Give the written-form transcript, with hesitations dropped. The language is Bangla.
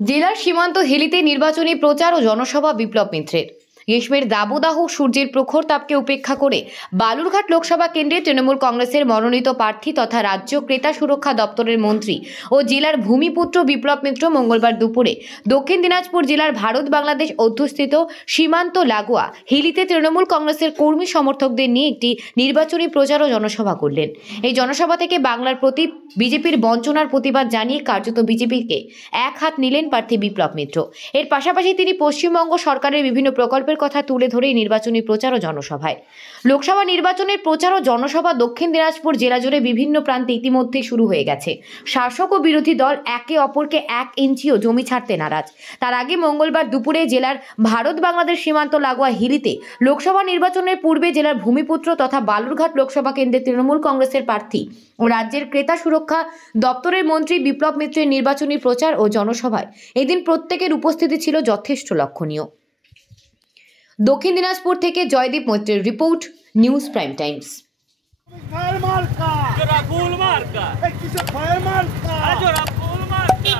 জেলার সীমান্ত হিলিতে নির্বাচনী প্রচার ও জনসভা বিপ্লব মিত্রের। গ্রীষ্মের দাবদাহ সূর্যের প্রখর তাপকে উপেক্ষা করে বালুরঘাট লোকসভা কেন্দ্রে তৃণমূল কংগ্রেসের মনোনীত প্রার্থী তথা রাজ্য ক্রেতা সুরক্ষা দপ্তরের মন্ত্রী ও জেলার ভূমিপুত্র বিপ্লব মিত্র মঙ্গলবার দুপুরে দক্ষিণ দিনাজপুর জেলার ভারত বাংলাদেশ অধ্যুষিত সীমান্ত লাগোয়া হিলিতে তৃণমূল কংগ্রেসের কর্মী সমর্থকদের নিয়ে একটি নির্বাচনী প্রচার ও জনসভা করলেন। এই জনসভা থেকে বাংলার প্রতি বিজেপির বঞ্চনার প্রতিবাদ জানিয়ে কার্যত বিজেপিকে এক হাত নিলেন প্রার্থী বিপ্লব মিত্র। এর পাশাপাশি তিনি পশ্চিমবঙ্গ সরকারের বিভিন্ন প্রকল্পের কথা তুলে ধরে নির্বাচনী প্রচার ও জনসভায়। লোকসভা নির্বাচনের প্রচার ও জনসভা দক্ষিণ দিনাজপুর জেলা জুড়ে বিভিন্ন প্রান্তে ইতিমধ্যে শুরু হয়ে গেছে। শাসক ও বিরোধী দল একে অপরকে 1 ইঞ্চিও জমি ছাড়তে নারাজ। তার আগে মঙ্গলবার দুপুরে জেলার ভারত বাংলাদেশ সীমান্ত লাগোয়া হিলিতে লোকসভা নির্বাচনের পূর্বে জেলার ভূমিপুত্র তথা বালুরঘাট লোকসভা কেন্দ্রে তৃণমূল কংগ্রেসের প্রার্থী ও রাজ্যের ক্রেতা সুরক্ষা দপ্তরের মন্ত্রী বিপ্লব মিত্রের নির্বাচনী প্রচার ও জনসভায় এদিন প্রত্যেকের উপস্থিতি ছিল যথেষ্ট লক্ষণীয়। দক্ষিণ দিনাজপুর থেকে জয়দীপ মৈত্রের report, news prime times. Fire মার্কা জোড়া ফুল মার্কা 21 ফায়ার মার্কা জোড়া ফুল মার্কা